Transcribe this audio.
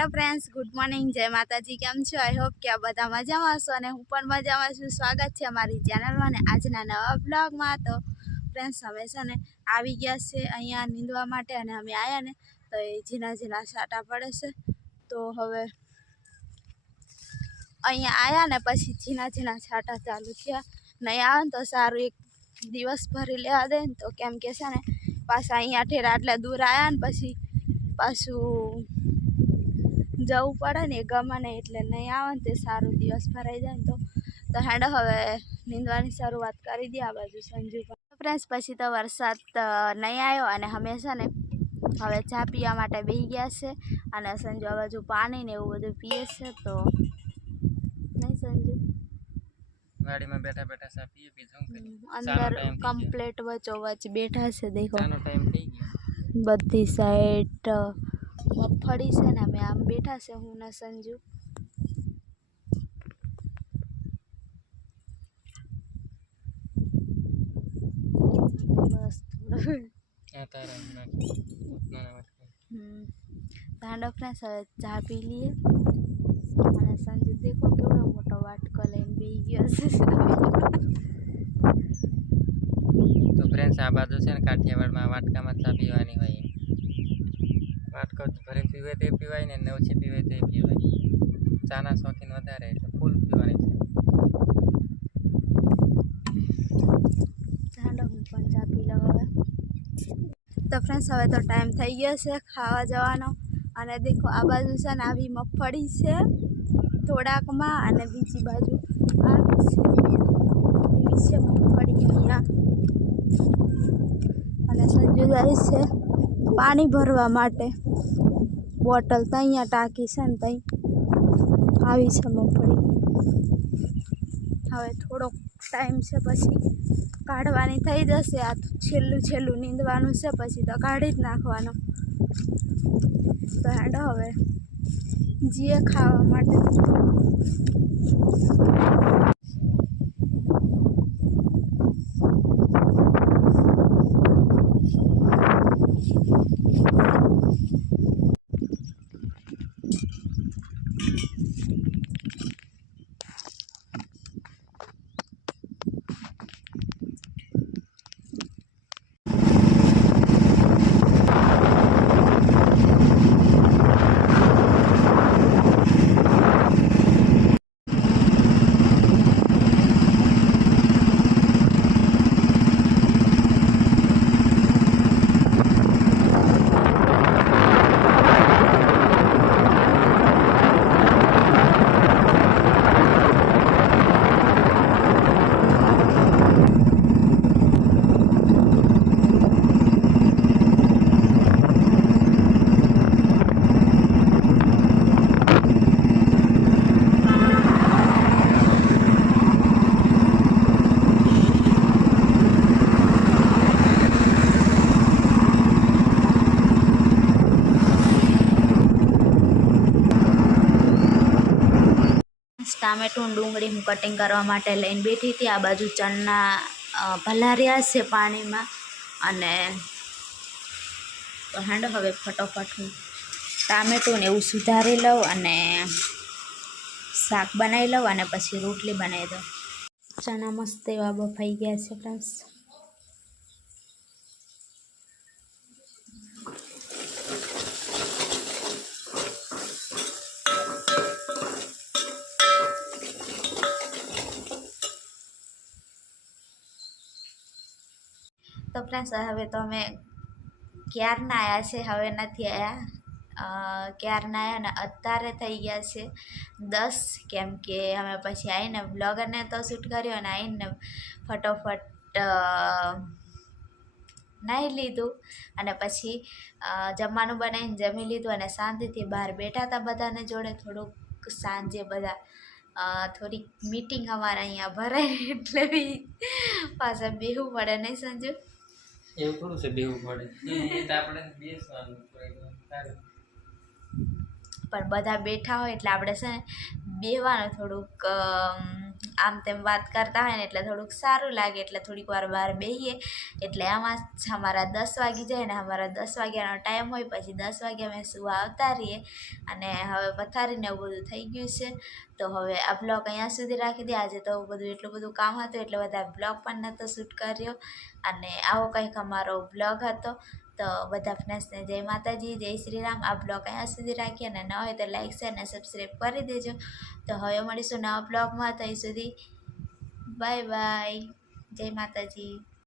Hello friends, good morning, जय माताजी। केम छो? आई होप कि आप बधा मजामां छो अने हूँ पण मजामां छुं। स्वागत है अमारी चेनल में आजना नवा ब्लॉग में। तो फ्रेंड्स हमें से ने आवी गया से अहींया नींदवा माटे अने अमे आया ने तो झीना झीना छाटा पड़े छे। तो हवे अहींया आया ने पछी झीना झीना छाटा चालू थया। नहीं आवे ने तो सारूं एक दिवस भरी लेवा दे ने तो केम के छे ने पाछा अहींया ठेर आटला दूर आया ने पछी पाछुं जવું પડે ને ગમે ને એટલે નહીં આવે ને તે સારું દિવસ ભરાઈ જાય ને તો હેડો હવે નીંદવાની શરૂઆત કરી દઈએ આ બાજુ સંજુ ફ્રેન્ડ્સ। પછી તો વરસાદ નહીં આવ્યો અને હંમેશા ને હવે ચા પીવા માટે બેસી ગયા છે અને સંજુ આ બાજુ પાણી ને એવું બધું પીએ છે। તો નહીં સંજુ ગાડીમાં બેઠા બેઠા ચા પીએ પીધું અંદર કમ્પ્લીટ વચ્ચોવચ્ચ બેઠા છે। દેખો ટાઈમ થઈ ગયો બધી સાઈડ મગફળી છે ને અમે આમ બેઠા છે હું ને સંજુ। બસ તાંડો ફ્રેન્ડ્સ હવે ચા પી લઈએ અને સંજુ દેખો કેવડો મોટો વાટકો લઈને બેસી ગયો છે। તો ફ્રેન્ડ્સ આ બાજુ છે ને કાઠિયાવાડમાં વાટકામાં ચા પીવાની હોય। વાટકો ભરીને પીવે તે પીવાય ને ઓછી પીવે તે પીવાય। ચાના શોખીન વધારે એટલે ફૂલ પીવાની છે। ચાલો હું પણ ચા પી લઉં હવે। તો ફ્રેન્ડ્સ હવે તો ટાઈમ થઈ ગયો છે ખાવા જવાનો અને દેખો આ બાજુ છે ને આવી મગફળી છે થોડાકમાં અને બીજી બાજુ આવી છે એવી છે મગફળી અહીંયા। અને સંજુ જાય છે પાણી ભરવા માટે બોટલ તો અહીંયા ટાંકી છે ને ત્યાં આવી છે મગફળી। હવે થોડોક ટાઈમ છે પછી કાઢવાની થઈ જશે। આ છેલ્લું છેલ્લું નીંદવાનું છે પછી તો કાઢી જ નાખવાનો। તો હેડો હવે જીએ ખાવા માટે। ટામેટું ડુંગળી હું કટિંગ કરવા માટે લઈને બેઠી હતી। આ બાજુ ચણા ભલાર્યા છે પાણીમાં અને તો હેંડો હવે ફટોફટ હું ટામેટું ને એવું સુધારી લઉં અને શાક બનાવી લઉં અને પછી રોટલી બનાવી દઉં। ચણા મસ્ત એવા બફાઈ ગયા છે ફ્રેન્ડ્સ। તો ફ્રેન્ડ્સ હવે તો અમે ક્યારના આવ્યા છે, હવે નથી આવ્યા। ક્યારના આવ્યા ને અત્યારે થઈ ગયા છે 10, કેમ કે અમે પછી આવીને બ્લોગરને તો શૂટ કર્યો અને આવીને ફટોફટ નાહી લીધું અને પછી જમવાનું બનાવીને જમી લીધું અને શાંતિથી બહાર બેઠા હતા બધાને જોડે। થોડુંક સાંજે બધા થોડીક મીટિંગ અમારે અહીંયા ભરાય એટલે બી પાછા બેહવું પડે નહીં સંજુ? એવું થોડું છે બેહવું પડે, એ તો આપણે બેસવાનું પણ બધા બેઠા હોય એટલે આપણે છે ને બેહવાનું થોડુંક આમ તેમ વાત કરતા હોય ને એટલે થોડુંક સારું લાગે, એટલે થોડીક વાર બહાર બેસીએ. એટલે આમાં જ અમારા 10 વાગી જાય ને અમારા 10 વાગ્યાનો ટાઈમ હોય, પછી 10 વાગ્યા અમે સુવા આવતા રહીએ. અને હવે પથારીને એવું બધું થઈ ગયું છે, તો હવે આ બ્લોગ અહીંયા સુધી રાખી દે. આજે તો બધું એટલું બધું કામ હતું એટલે બધા બ્લોગ પણ નહોતો શૂટ કર્યો. અને આવો કંઈક અમારો બ્લોગ હતો. તો બધા ફ્રેન્ડ્સને જય માતાજી, જય શ્રી રામ. આ બ્લોગ અહીંયા સુધી રાખીએ, અને ન હોય તો લાઈક શેર અને સબસ્ક્રાઈબ કરી દેજો. તો હવે મળીશું નવા બ્લોગમાં. ત્યાં સુધી બાય બાય, જય માતાજી.